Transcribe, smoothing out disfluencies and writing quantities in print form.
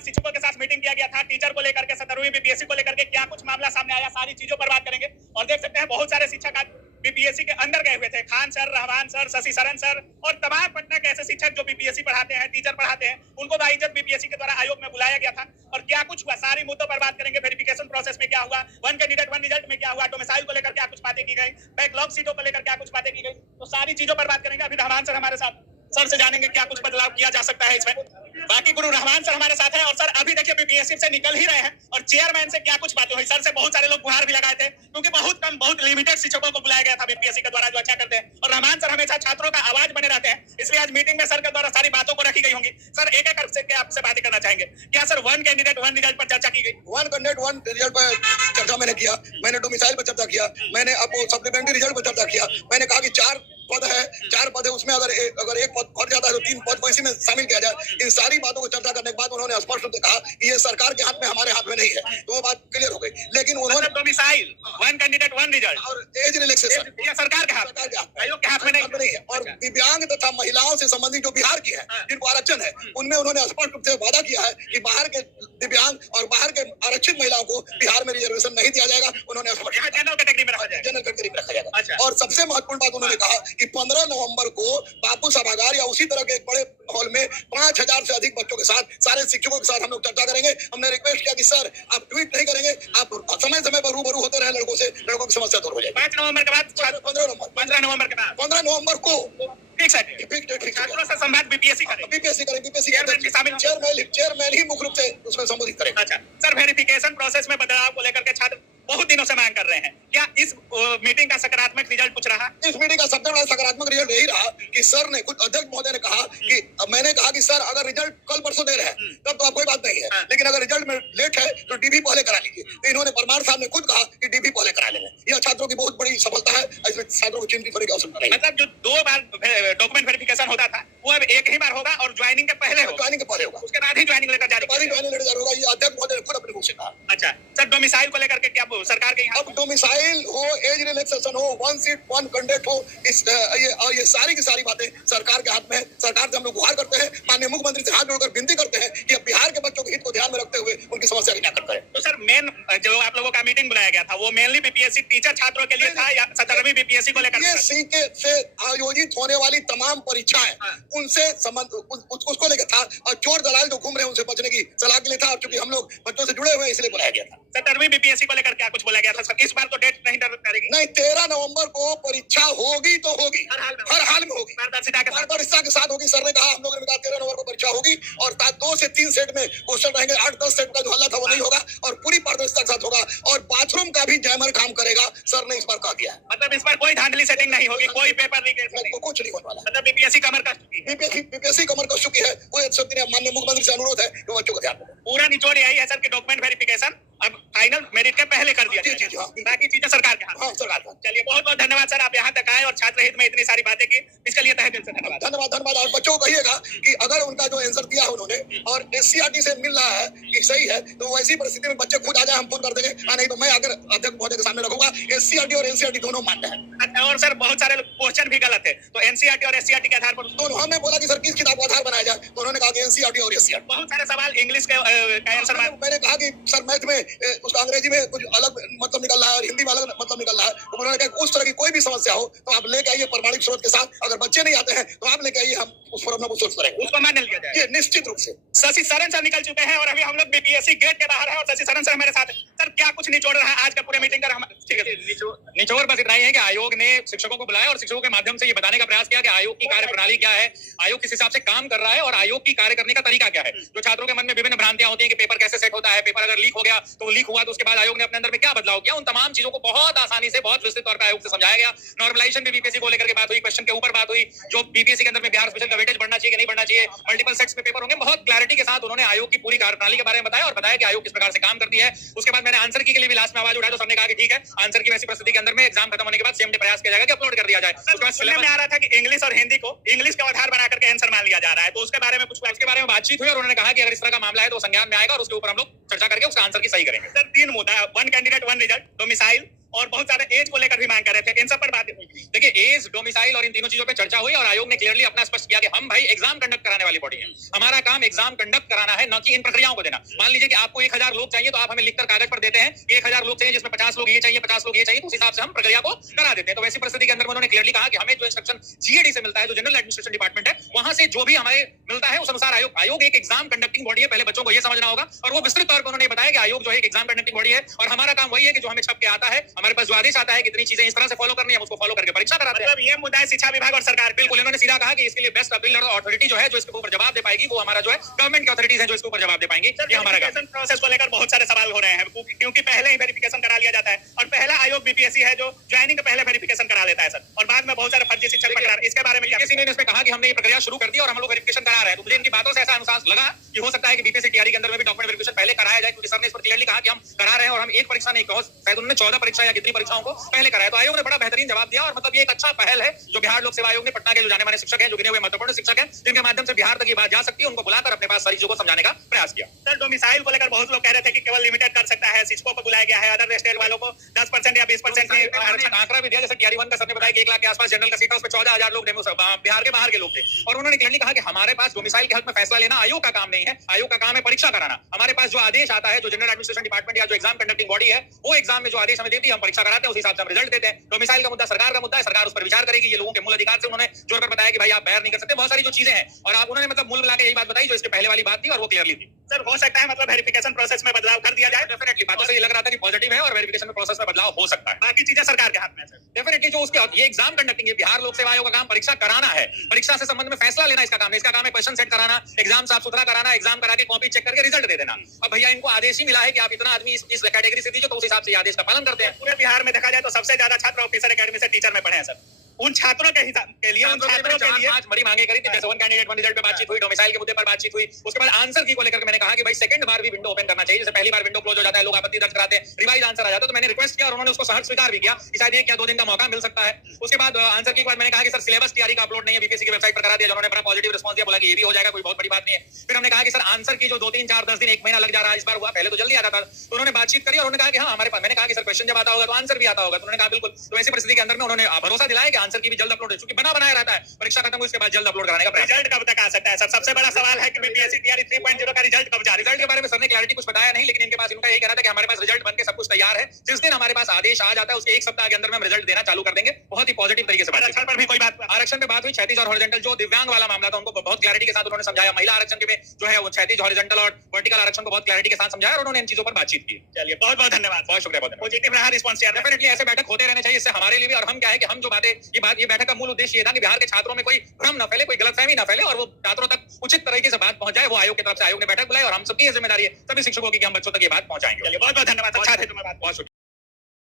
बाद शिक्षकों के साथ मीटिंग किया गया था, टीचर को लेकर के, 17वीं बीपीएससी को लेकर के क्या कुछ मामला सामने आया, सारी चीजों पर बात करेंगे। और देख सकते हैं बहुत सारे शिक्षक आज बीपीएससी के अंदर गए हुए थे, खान सर, रहमान सर, शशि शरण सर और तमाम पटना के ऐसे शिक्षक जो बीपीएससी पढ़ाते हैं, टीचर पढ़ाते हैं, उनको बाइज्जत बीपीएससी के द्वारा आयोग में बुलाया गया था। और क्या कुछ हुआ, सारी मुद्दों पर बात करेंगे। वेरिफिकेशन प्रोसेस में क्या हुआ, वन कैंडिडेट वन रिजल्ट में क्या हुआ, डोमिसाइल को लेकर क्या कुछ बातें की गई, बैकलॉग सीटों को लेकर क्या कुछ बातें की गई, तो सारी चीजों पर बात करेंगे। अभी रहमान सर हमारे साथ, सर से जानेंगे क्या कुछ बदलाव किया जा सकता है इसमें। बाकी गुरु रहमान सर हमारे साथ हैं। और सर अभी देखिए बीपीएससी से निकल ही रहे हैं और चेयरमैन से क्या कुछ बातें हुई। सर से बहुत सारे लोग गुहार भी लगाए थे क्योंकि बहुत कम, बहुत लिमिटेड शिक्षकों को बुलाया गया था बीपीएससी के द्वारा जो अच्छा करते हैं। और रहमान सर हमेशा छात्रों का आवाज बने रहते हैं, इसलिए आज मीटिंग में सर के द्वारा सारी बातों को रखी गई होंगी। सर एक एक करके आपसे बातें करना चाहेंगे। क्या sir one candidate one result पर चर्चा की गई? वन कैंडिडेट वन रिजल्ट पर चर्चा मैंने किया, मैंने डोमिसाइल पर चर्चा किया, मैंने आपको सप्लीमेंट्री रिजल्ट पर चर्चा किया। मैंने कहा कि 4 पद है, 4 पद है, उसमें अगर एक पद फट जाता है तो 3 पद को इसी में शामिल किया जाए। इन सारी बातों को चर्चा करने के बाद उन्होंने स्पष्ट रूप से कहा कि ये सरकार के हाथ में, हमारे हाथ में नहीं है, तो वो बात क्लियर हो गई। लेकिन उन्होंने domicile, one candidate one result और एज रिलैक्सेशन ये सरकार के हाथ, आयोग के हाथ में नहीं है। और दिव्यांग तथा महिलाओं से संबंधित जो बिहार की है, जिनको आरक्षण है, उनमें उन्होंने स्पष्ट रूप से वादा किया है कि बाहर के दिव्यांग और बाहर के आरक्षित महिलाओं को बिहार में रिजर्वेशन नहीं दिया जाएगा। उन्होंने जनरल कैटेगरी में रखा जाएगा, जनरल कैटेगरी में रखा जाएगा। और सबसे महत्वपूर्ण बात उन्होंने कहा कि 15 नवंबर को बापू सभागार या उसी तरह के एक बड़े हॉल में 5000 से अधिक बच्चों के साथ, सारे शिक्षकों के साथ हम लोग चर्चा करेंगे। हमने रिक्वेस्ट किया कि सर आप ट्वीट नहीं करेंगे, आप समय समय पर रूबरू होते रहे लड़कों से, लड़कों की समस्या दूर हो जाए। 5 नवंबर के बाद 15 नवंबर के बाद 15 नवंबर को फिक्स है, छात्रों से संवाद बीपीएससी करें, बीपीएससी शामिल चेयरमैन ही मुख्य रूप से उसमें संबोधित करेंगे। अच्छा सर, वेरिफिकेशन प्रोसेस में बदलाव को लेकर के छात्र बहुत दिनों से मांग कर रहे हैं, क्या इस मीटिंग का सकारात्मक रिजल्ट कुछ रहा? इस मीटिंग का सबसे बड़ा सकारात्मक रिजल्ट यही रहा कि सर ने, खुद अध्यक्ष महोदय ने कहा कि मैंने कहा कि सर अगर रिजल्ट कल परसों दे रहे हैं तब तो कोई बात नहीं है, लेकिन अगर रिजल्ट में लेट है तो डीबी पहले करा लीजिए। तो इन्होंने परमार साहब ने खुद कहा कि डीबी पहले करा लेंगे। यह छात्रों की बहुत बड़ी सफलता है, इसमें छात्रों को चिंतित होने की आवश्यकता नहीं। मतलब जो 2 बार डॉक्यूमेंट वेरिफिकेशन होता था वो अब एक ही बार होगा और ज्वाइनिंग के पहले होगा, ज्वाइनिंग के पहले होगा, उसके बाद ही ज्वाइनिंग लेटर जारी होगा। ये अध्यक्ष महोदय ने खुद अपने मुंह से कहा। अच्छा सर, डोमिसाइल को लेकर के क्या सरकार के यहाँ डोमिसाइल हो, एज रिलैक्सेशन हो, वन सीट वन कैंडिडेट हो, ये सारी की सारी बातें सरकार के हाथ में है। सरकार से हम लोग गुहार करते हैं, माननीय मुख्यमंत्री से हाथ जोड़कर विनती करते हैं कि अब बिहार के बच्चों के हित को ध्यान में रखते हुए उनकी समस्या का निराकरण करें। तो सर मेन जो आप लोगों का मीटिंग बुलाया गया था वो मेनली बीपीएससी टीचर छात्रों के लिए था या 17वीं बीपीएससी को लेकर? ये सीके से आयोजित होने वाली तमाम परीक्षाएं उनसे उसको लेकर था और चोर दलाल जो घूम रहे हैं उनसे बचने की सलाह के लिए था। और चूंकि हम लोग बच्चों से जुड़े हुए हैं इसलिए बुलाया गया था। 17वीं बीपीएससी को लेकर क्या कुछ बोला गया था सर? इस बार तो डेट नहीं करेगी? नहीं, 13 नवंबर को परीक्षा होगी तो होगी, हर हाल में होगी, पारदर्शिता के साथ होगी। सर ने कहा, हम लोगों ने कहा 13 नवंबर को परीक्षा होगी और 2 से 3 सेट में क्वेश्चन रहेंगे। 8-10 सेट का जो हल्ला था वो नहीं होगा और पूरी पारदर्शिता के साथ होगा और बाथरूम का भी जैमर काम करेगा। सर ने इस बार कहा दिया। मतलब इस बार कोई धांधली सेटिंग नहीं होगी, कोई पेपर लीकेज कुछ नहीं होने वाला। मतलब बीपीएससी कमर कस चुकी है, बीपीएससी कमर कस चुकी है। वो माननीय मुख्यमंत्री से अनुरोध है कि बच्चों को ध्यान दें। पूरा निचोड़ यही है सर कि डॉक्यूमेंट वेरिफिकेशन अब फाइनल मेरिट के पहले कर दिया जाएगा, बाकी चीजें सरकार के हाथ। सरकार का। चलिए बहुत बहुत धन्यवाद सर, आप यहाँ तक आए और छात्र हित में इतनी सारी बातें की, इसके लिए तहे दिल से धन्यवाद। और बच्चों को कहिएगा कि अगर उनका जो आंसर दिया है उन्होंने और एससीईआरटी से मिल रहा है कि सही है तो वैसी परिस्थिति में बच्चे खुद आ जाए, हम फोन कर देंगे। नहीं तो मैं अगर अध्यक्ष महोदय के सामने रखूंगा। एससीईआरटी और एनसीईआरटी दोनों मान्य है। अच्छा, और सर बहुत सारे क्वेश्चन भी गलत है, तो एनसीईआरटी और एससीईआरटी के आधार पर दोनों। हमने बोला कि सर किस किताब को आधार बनाया जाए, तो उन्होंने कहा कि एनसीईआरटी और एससीईआरटी। बहुत सारे सवाल इंग्लिश का आंसर मैंने कहा कि सर मैथ में उसका अंग्रेजी में कुछ अलग मतलब निकल रहा है और हिंदी में अलग मतलब निकल रहा है। तो उन्होंने कहा उस तरह की कोई भी समस्या हो तो आप लेके आइए प्रमाणिक स्रोत के साथ। अगर बच्चे नहीं आते हैं तो आप लेके आइए, हम उस फोरम में सोच करेंगे, उसको मान लिया जाए। ये निश्चित रूप से। शशि शरण सर निकल चुके हैं और अभी हम लोग बीपीएससी गेट के बाहर है और शशि शरण सर हमारे साथ है। सर क्या कुछ निचोड़ रहा है आज का पूरे मीटिंग का? निचोड़ बस इतना ही है कि आयोग ने शिक्षकों को बुलाया और शिक्षकों के माध्यम से ये बताने का प्रयास किया कि आयोग की कार्यप्रणाली क्या है, आयोग किस हिसाब से काम कर रहा है और आयोग की कार्य करने का तरीका क्या है। जो छात्रों के मन में विभिन्न भ्रांतियां होती है कि पेपर कैसे सेट होता है, पेपर अगर लीक हो गया तो वो लीक हुआ तो उसके बाद आयोग ने अपने अंदर में क्या बदलाव किया, उन तमाम चीजों को बहुत आसानी से, बहुत विस्तृत तौर पर आयोग से समझाया गया। नॉर्मलाइजेशन भी बीपीएससी को लेकर के बात हुई, क्वेश्चन के ऊपर बात हुई, जो बीपीएससी के अंदर में बिहार स्पेशल का वेटेज बढ़ना चाहिए कि नहीं बढ़ना चाहिए, मल्टीपल सेट्स में पेपर होंगे। बहुत क्लैरिटी के साथ उन्होंने आयोग की पूरी कार्यप्रणाली के बारे में बताया और बताया कि आयोग किस प्रकार से काम करती है। उसके बाद मैंने आंसर की के लिए भी लास्ट में आवाज उठाया तो सबने कहा कि ठीक है, आंसर की वैसी परिस्थिति के अंदर में एग्जाम खत्म होने के बाद सेम डे प्रयास किया जाएगा कि अपलोड कर दिया जाए। उसके बाद सुनने में आ रहा था कि इंग्लिश और हिंदी को इंग्लिश का आधार बना करके आंसर मान लिया जा रहा है, तो उसके बारे में कुछ उसके बारे में बातचीत हुई और उन्होंने कहा कि अगर इस तरह का मामला है तो संज्ञान में आएगा और उसके ऊपर हम लोग चर्चा करके उसका आंसर की सही करेंगे। सर 3 मुद्दा, one candidate one result, domicile और बहुत सारे एज को लेकर भी मांग कर रहे थे। इन सब पर बात हुई। देखिए, एज, डोमिसाइल और इन तीनों चीजों पे चर्चा हुई और आयोग ने क्लियरली अपना स्पष्ट किया कि हम भाई एग्जाम कंडक्ट कराने वाली बॉडी है। हमारा काम एग्जाम कंडक्ट कराना है, न कि इन प्रक्रियाओं को देना। मान लीजिए कि आपको 1000 लोग चाहिए तो आप हमें लिखकर कागज पर देते हैं कि 1000 लोग चाहिए, जिसमें 50 लोग ये चाहिए, 50 लोग ये चाहिए, तो उस हिसाब से हम प्रक्रिया को करा देते हैं। तो वैसी परिस्थिति के अंदर उन्होंने क्लियरली कहा कि हमें जो इंस्ट्रक्शन जीएडी से मिलता है, जो जनरल एडमिनिस्ट्रेशन डिपार्टमेंट है, वहां से जो भी हमें मिलता है उस अनुसार आयोग एक एग्जाम कंडक्टिंग बॉडी है। पहले बच्चों को यह समझना होगा और वो विस्तृत तौर पर उन्होंने बताया कि आयोग जो है एग्जाम कंडक्टिंग बॉडी है और हमारा काम वही है कि जो हमें छप के आता है, हमारे पास जो आदेश आता है, कितनी चीजें इस तरह से फॉलो करनी है, हम उसको फॉलो करके परीक्षा कराते हैं। मतलब ये मुद्दा है शिक्षा विभाग और सरकार। बिल्कुल, इन्होंने सीधा कहा कि इसके लिए बेस्ट अपील अथॉरिटी जो है, जो इसके ऊपर जवाब दे पाएगी, वो हमारा जो है गवर्नमेंट की अथॉरिटीज है जो इसके ऊपर जवाब दे पाएंगी। ये हमारा काम। प्रोसेस को लेकर बहुत सारे सवाल हो रहे हैं, क्योंकि पहले ही वेरिफिकेशन करा लिया जाता है और पहला आयोग बीपीएससी है जो ज्वाइनिंग के पहले वेरिफिकेशन करा लेता है सर, और बाद में बहुत सारे फर्जी शिक्षक पकड़ा। इसके बारे में बीपीएससी ने इसमें कहा कि हमने ये प्रक्रिया शुरू कर दी और हम लोग वेरिफिकेशन करा रहे हैं। तो मुझे इनकी बातों से ऐसा अनुसार लगा कि हो सकता है कि बीपीएससी टीआरई के अंदर में भी डॉक्यूमेंट वेरिफिकेशन पहले कराया जाए, क्योंकि सर ने इस पर क्लियरली कहा कि हम करा रहे हैं और हम एक परीक्षा नहीं, शायद उन्होंने 14 परीक्षा या कितनी परीक्षाओं को पहले कराया। तो आयोग ने बड़ा बेहतरीन जवाब दिया और मतलब ये एक अच्छा पहल है जो बिहार लोक सेवा आयोग ने पटना के जो जाने माने शिक्षक हैं, जो गिने हुए महत्वपूर्ण शिक्षक हैं, जिनके माध्यम से बिहार तक ये बात जा सकती है, उनको बुलाकर अपने पास सारी चीजों को समझाने का प्रयास किया। सर, डोमिसाइल को लेकर बहुत लोग कह रहे थे कि केवल लिमिटेड कर सकता है, शिक्षकों को बुलाया गया है, अदर स्टेट वालों को 10% या 20% आंकड़ा भी दिया, जैसे टीआरई 1 का सर ने बताया कि 1 लाख के आसपास जनरल का सीट है, उसमें 14000 लोग बिहार के बाहर के लोग थे। और उन्होंने क्लियरली कहा कि हमारे पास डोमिसाइल के हक में फैसला लेना आयोग का काम नहीं है, आयोग का काम है परीक्षा कराना। हमारे पास जो आदेश आता है, जो जनरल एडमिनिस्ट्रेशन डिपार्टमेंट या जो एग्जाम कंडक्टिंग बॉडी है, वो एग्जाम में जो आदेश हमें देती है, हम परीक्षा कराते हैं, उस हिसाब से हम रिजल्ट देते हैं। डोमिसाइल का मुद्दा सरकार का मुद्दा है, सरकार उस पर विचार करेगी। ये लोगों के मूल अधिकार से उन्होंने जोड़कर बताया कि भाई आप बैर नहीं कर सकते, बहुत सारी जो चीजें हैं। और आप उन्होंने मतलब मूल मिला के यही बात बताई जो इसके पहले वाली बात थी और वो क्लियरली थी। सर, हो सकता है मतलब वेरिफिकेशन प्रोसेस में बदलाव कर दिया जाए। डेफिनेटली बातों से ये लग रहा था कि पॉजिटिव है और वेरिफिकेशन में प्रोसेस में बदलाव हो सकता है। बाकी चीजें सरकार के हाथ में है सर। डेफिनेटली जो उसके ये एग्जाम कंडक्टिंग है, बिहार लोक सेवा आयोग का काम परीक्षा कराना है, परीक्षा से संबंध में फैसला लेना इसका काम है। इसका काम है क्वेश्चन सेट कराना, एग्जाम साफ सुथरा कराना, एग्जाम करा के कॉपी चेक करके रिजल्ट दे देना। अब भैया इनको आदेश ही मिला है कि आप इतना आदमी इस कैटेगरी से दीजिए, तो उस हिसाब से आदेश का पालन करते हैं। पूरे बिहार में देखा जाए तो सबसे ज्यादा छात्र ऑफिसर एकेडमी से टीचर में पढ़े हैं सर। उन छात्रों के हिसाब के लिए पांच बड़ी मांगे करी थी। जैसे वन कैंडिडेट वन रिजल्ट पे बातचीत हुई, डोमिसाइल के मुद्दे पर बातचीत हुई, उसके बाद आंसर की को लेकर मैंने कहा कि भाई सेकंड बार भी विंडो ओपन करना चाहिए। जैसे पहली बार विंडो क्लोज हो जाता है, लोग आपत्ति दर्ज कराते हैं, रिवाइज आंसर आ जाता है, तो मैंने रिक्वेस्ट किया और उन्होंने उसको सहर्ष स्वीकार भी किया कि शायद 1 या 2 दिन का मौका मिल सकता है। उसके बाद आंसर की बाद मैंने कहा कि सर सिलेबस टीआरई का अपलोड नहीं है, बीपीएससी की वेबसाइट पर करा दिया। उन्होंने बड़ा पॉजिटिव रिस्पांस दिया, बोला कि ये भी हो जाएगा, कोई बहुत बड़ी बात नहीं है। फिर हमने कहा कि सर आंसर की जो 2, 3, 4, 10 दिन 1 महीना लग जा रहा है, इस बार हुआ, पहले तो जल्दी आता था। तो उन्होंने बातचीत करी और उन्होंने कहा कि हाँ हमारे पास, मैंने कहा कि सर क्वेश्चन जब आता होगा तो आंसर भी आता होगा, तो उन्होंने कहा बिल्कुल। तो ऐसी परिस्थिति के अंदर में उन्होंने भरोसा दिलाया कि आंसर की भी जल्द अपलोड है, क्योंकि बना बनाया रहता है, परीक्षा खत्म हुई उसके बाद जल्द अपलोड कराने का प्रयास। रिजल्ट कब तक आ सकता है सर? सबसे बड़ा सवाल है कि बीपीएससी टीआरई 3.0 का रिजल्ट कब जा रहा है? रिजल्ट के बारे में सर ने क्लैरिटी कुछ बताया नहीं, लेकिन इनके पास इनका यही कहना था कि हमारे पास रिजल्ट बनके सब कुछ तैयार है, जिस दिन हमारे पास आदेश आ जाता है उसके 1 सप्ताह के अंदर में हम रिजल्ट देना चालू कर देंगे। बहुत ही पॉजिटिव तरीके से आरक्षण पर भी कोई बात, आरक्षण पे बात हुई, क्षैतिज और हॉरिजॉन्टल जो दिव्यांग वाला मामला था उनको बहुत क्लैरिटी के साथ उन्होंने समझाया। महिला आरक्षण के में जो है वो क्षैतिज, हॉरिजॉन्टल और वर्टिकल आरक्षण को बहुत क्लैरिटी के साथ समझाया और उन्होंने इन चीजों पर बातचीत की। चलिए बहुत बहुत धन्यवाद, बहुत शुक्रिया, बहुत पॉजिटिव रहा रिस्पांस। डेफिनेटली ऐसे बैठक होते रहने चाहिए, इससे हमारे लिए भी। और हम क्या है कि हम जो बातें ये बैठक का मूल उद्देश्य ये था कि बिहार के छात्रों में कोई भ्रम न फैले, कोई गलतफहमी न फैले और वो छात्रों तक उचित तरीके से बात पहुंच जाए। वो आयोग की तरफ से आयोग ने बैठक बुलाई और हम सबकी जिम्मेदारी है, सभी शिक्षकों की कि हम बच्चों तक ये बात पहुंचाएंगे। चलिए बहुत बहुत धन्यवाद, अच्छा है तुम्हें बात। बहुत शुक्रिया।